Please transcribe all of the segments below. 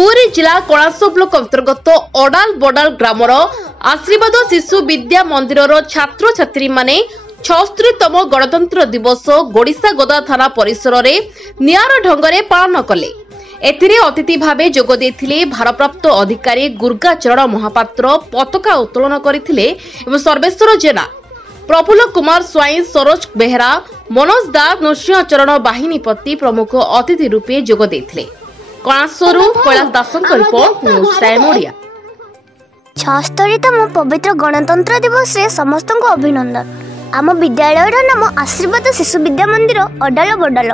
पुरी जिला कणास ब्लॉक अंतर्गत अडाल बडाल ग्रामर आशीर्वाद शिशु विद्या मंदिर छात्र छात्री माने 76तम गणतंत्र दिवस गोडिसा गोदा थाना परिसर में नियार ढंगरे पालन कले। एथिरे अतिथि भावे जोग देथिले भारप्राप्त अधिकारी गुर्गाचरण महापात्र पताका उत्तोलन करथिले एवं सर्वेश्वर जेना, प्रफुल्ल कुमार स्वाई, सरोज बेहरा, मनोज दास, नृसिंहचरण बाहिनीपति प्रमुख अतिथि रूपे जोग देथिले। कणासरू कैलाश दासଙ୍କ रिपोर्ट न्यूज टाइम ओडिया। 76तम पवित्र गणतंत्र दिवस रे समस्त को अभिनंदन। आम विद्यालय नाम आशीर्वाद शिशु विद्या मंदिर अडाल बडाल।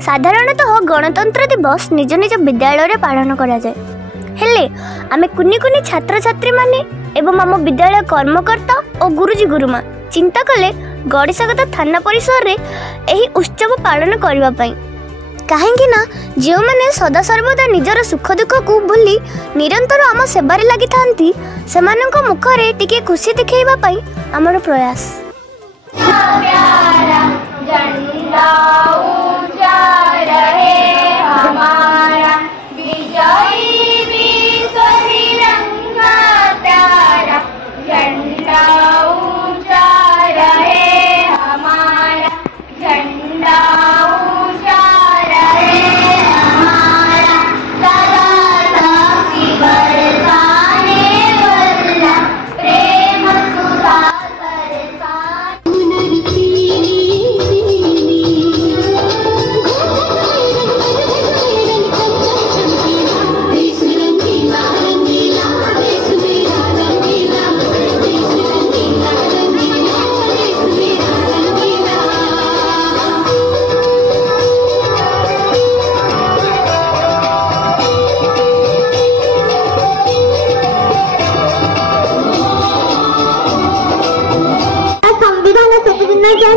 साधारणतः गणतंत्र दिवस निज निज विद्यालय पालन करा जाए, हेले आमे कुनी कुनी छात्र छात्री माने एवं आम विद्यालय कर्मकर्ता और गुरुजी गुरुमा चिंता कले गड़िसागत थाना परिसर रे एही उत्सव पालन करबा पई। काहेकि ना जो माने सदा सर्वदा निजर सुख दुख को भूली निरंतर आम सेवारे लागि थांती सेमानक मुखरे टिके खुशी दिखेबा पई हमर प्रयास।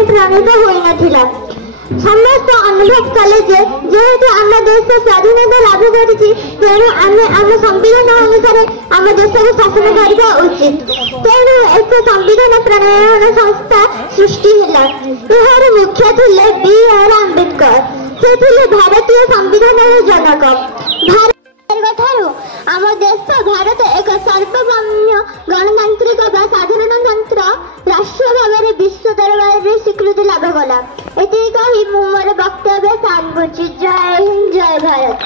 प्रणीत होइनथिला समस्त अनुभव कले जेहेतु आम देश स्वाधीनता लाभ करिछि तेणु आमे आम संविधान अनुसार आम देश को शासन करबा उचित। तेणु एक संविधान प्रणयन संस्था सृष्टि होला। एहार मुख्य थिले बी.आर. आंबेडकर। से थिले भारतीय संविधान जनक। आम देश भारत एक सर्वभौम गणतांत्रिक साधारणतंत्र राष्ट्र भाव विश्व दरबार में स्वीकृति लाभ कला। ये मोर वक्तव्य जय हिंद जय भारत।